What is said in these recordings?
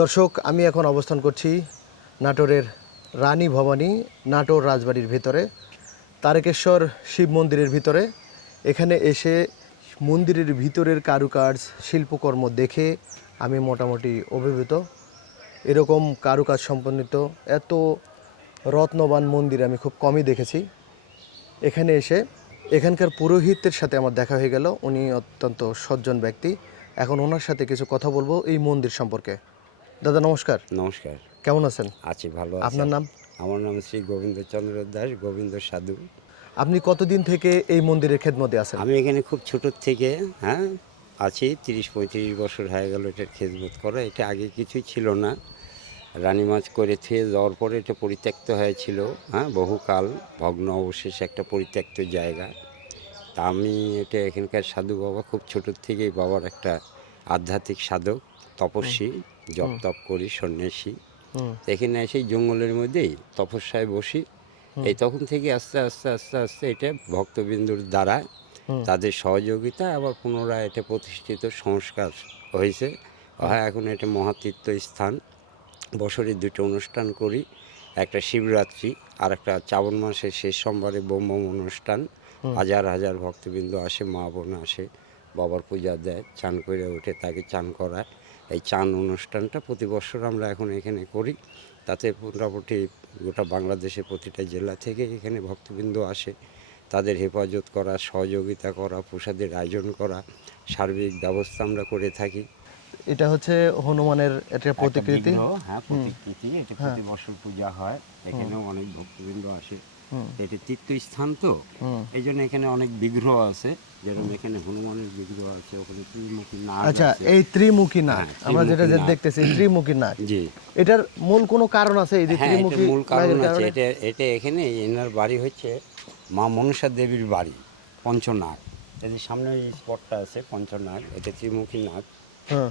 দর্শক, আমি এখন অবস্থান করছি নাটোরের রানী ভবানী নাটোর রাজবাড়ির ভিতরে, তারকেশ্বর শিব মন্দিরের ভিতরে। এখানে এসে মন্দিরের ভিতরের কারুকাজ শিল্পকর্ম দেখে আমি মোটামুটি অভিভূত। এরকম কারুকাজ সম্পন্নিত এত রত্নবান মন্দির আমি খুব কমই দেখেছি। এখানে এসে এখানকার পুরোহিতের সাথে আমার দেখা হয়ে গেল। উনি অত্যন্ত সজ্জন ব্যক্তি। এখন ওনার সাথে কিছু কথা বলবো এই মন্দির সম্পর্কে। দাদা নমস্কার। নমস্কার। কেমন আছেন? আছি, ভালো আছি। আপনার নাম? আমার নাম শ্রী গোবিন্দচন্দ্র দাস, গোবিন্দ সাধু। আপনি কতদিন থেকে এই মন্দিরের খেদমতে আছেন? আমি এখানে খুব ছোটোর থেকে আছি, 30-35 বছর হয়ে গেল এটার খেদমত করা। এটা আগে কিছুই ছিল না, রানীমাজ করে থুয়ে যাওয়ার পরে এটা পরিত্যক্ত হয়েছিল। বহুকাল ভগ্ন অবশেষে একটা পরিত্যক্ত জায়গা। তা আমি এটা এখানকার সাধু বাবা, খুব ছোটোর থেকেই বাবার একটা আধ্যাত্মিক সাধক, তপস্বী, জপ তপ করি, সন্ন্যাসী। এখানে এসে জঙ্গলের মধ্যেই তপস্যায় বসি। এই তখন থেকে আস্তে আস্তে আস্তে আস্তে এটা ভক্তবিন্দুর দ্বারা, তাদের সহযোগিতা, আবার পুনরায় এটা প্রতিষ্ঠিত সংস্কার হয়েছে। এখন এটা মহাতীর্থ স্থান। বছরে 2টো অনুষ্ঠান করি, একটা শিবরাত্রি আর একটা শ্রাবণ মাসের শেষ সোমবারে ব্রহ্মম অনুষ্ঠান। হাজার হাজার ভক্তবৃন্দ আসে, মা বোন আসে, বাবার পূজা দেয়, চান করে ওঠে, তাকে চান করায়। এই চান অনুষ্ঠানটা প্রতি বছর আমরা এখন এখানে করি। তাতে মোটামুটি গোটা বাংলাদেশের প্রতিটা জেলা থেকে এখানে ভক্তবৃন্দ আসে। তাদের হেফাজত করা, সহযোগিতা করা, প্রসাদের আয়োজন করা, সার্বিক ব্যবস্থা আমরা করে থাকি। এটা হচ্ছে হনুমানের একটা প্রতিকৃতি। প্রতিকৃতি। এটা প্রতি বছর পূজা হয়। এখানেও অনেক ভক্তবৃন্দ আসে। এটা তীর্থস্থান তো, এই জন্য এখানে অনেক বিগ্রহ আছে। যেরকম এখানে হনুমানের বিগ্রহ আছে, ওখানে ত্রিমুখী নাগ। আচ্ছা, এই ত্রিমুখী নাগ আমরা যেটা দেখতেছি, ত্রিমুখী নাগ, জি, এটার মূল কোনো কারণ আছে? এই যে হ্যাঁ, ত্রিমুখী মূল কারণ নাগের আছে। কারণে এটা এখানে এনার বাড়ি হচ্ছে মা মনসা দেবীর বাড়ি, পঞ্চনাগ। এই যে সামনে এই স্পটটা আছে পঞ্চনাগ, এটা ত্রিমুখী নাগ। হ্যাঁ,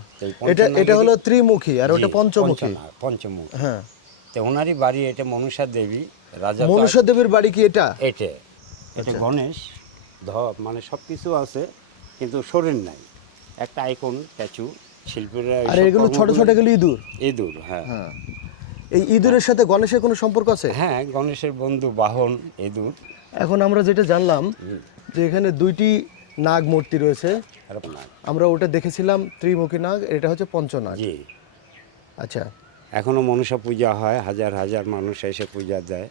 এটা হলো ত্রিমুখী আর ওটা পঞ্চমুখী। পঞ্চমুখী। হ্যাঁ, তো ওনারই বাড়ি এটা মনসা দেবী। রাজা মনুষ্য দেবীর বাড়ি কি এটা? এটা গণেশ মানে সব কিছু আছে, কিন্তু শরীর নাই। একটা আইকন স্ট্যাচু, শিল্পীরা। আর এগুলো ছোট ছোট এগুলো ইঁদুর। ইঁদুর, হ্যাঁ। এই ইঁদুরের সাথে গণেশের কোনো সম্পর্ক আছে? হ্যাঁ, গণেশের বন্ধু বাহন ইঁদুর। এখন আমরা যেটা জানলাম যে এখানে 2টি নাগ মূর্তি রয়েছে। আমরা ওটা দেখেছিলাম ত্রিমুখী নাগ, এটা হচ্ছে পঞ্চনাগ। জি। আচ্ছা, এখনো মনসা পূজা হয়, হাজার হাজার মানুষ এসে পূজা দেয়।